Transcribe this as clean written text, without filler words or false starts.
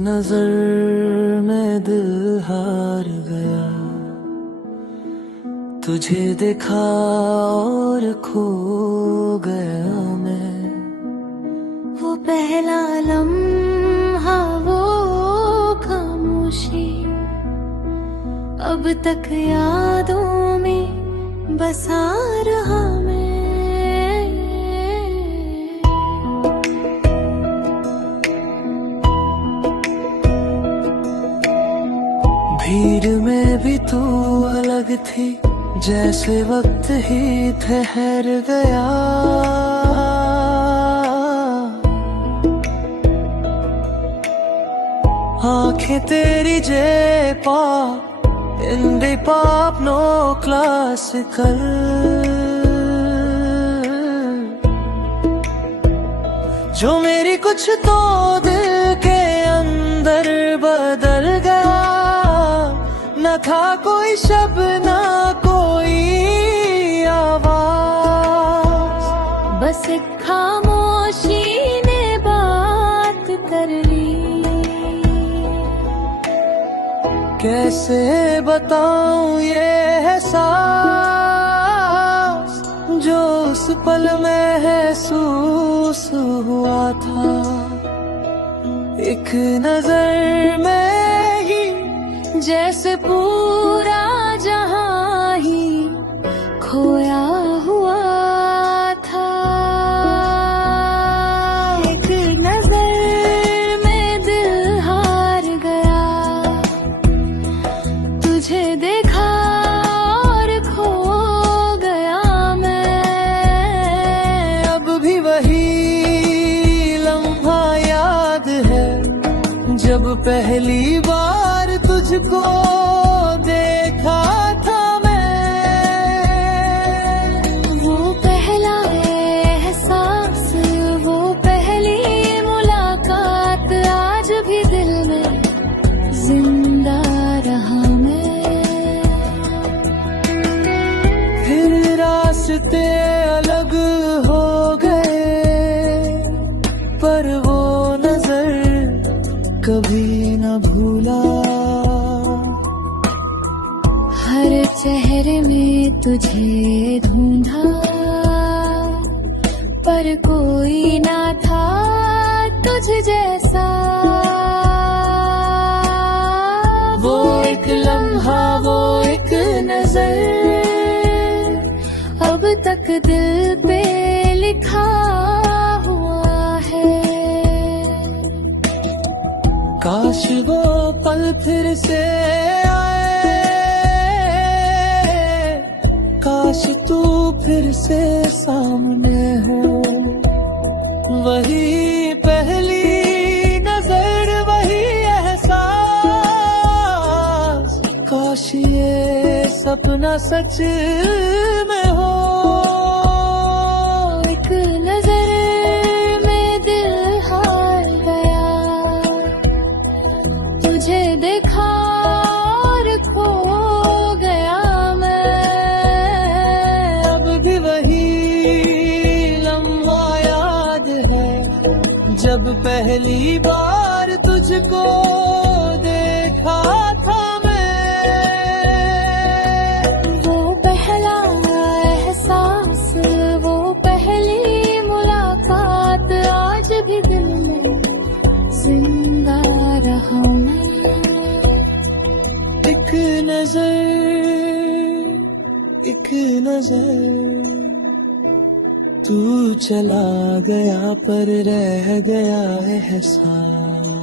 नजर में दिल हार गया, तुझे देखा और खो गया मैं। वो पहला लम्हा, वो खामोशी अब तक यादों में बसा रहा मैं। भीड़ में भी तू अलग थी, जैसे वक्त ही ठहर गया। आंखें तेरी जेपा इंडी पॉप नो क्लासिकल, जो मेरी कुछ तो दिल के अंदर बदल गया। न था कोई शब्द ना कोई आवाज, बस एक खामोशी ने बात कर ली। कैसे बताऊं ये एहसास जो उस पल में महसूस हुआ था। एक नजर में ही जैसे पूरा जहां ही खोया हुआ था। एक नजर में दिल हार गया, तुझे देखा और खो गया मैं। अब भी वही लम्हा याद है, जब पहली बार तुझको देखा था मैं। वो पहला एहसास, वो पहली मुलाकात, आज भी दिल में जिंदा रहा मैं। फिर रास्ते अलग हो गए, पर वो नजर कभी न भूला। हर चेहरे में तुझे ढूंढा, पर कोई ना था तुझ जैसा। वो एक लम्हा, वो एक नजर, अब तक दिल पे लिखा हुआ है। काश वो पल फिर से आए, काश तू फिर से सामने हो। वही पहली नजर, वही एहसास, काश ये सपना सच में हो। एक नजर में दिल हार गया, तुझे देखा और खो गया मैं। अब भी वही लम्हा याद है, जब पहली बार तुझको देखा था मैं। वो पहला एहसास, वो पहली मुलाकात, आज भी दिल में जिंदा रहा मैं। एक नजर, एक नजर, तू चला गया पर रह गया एहसास।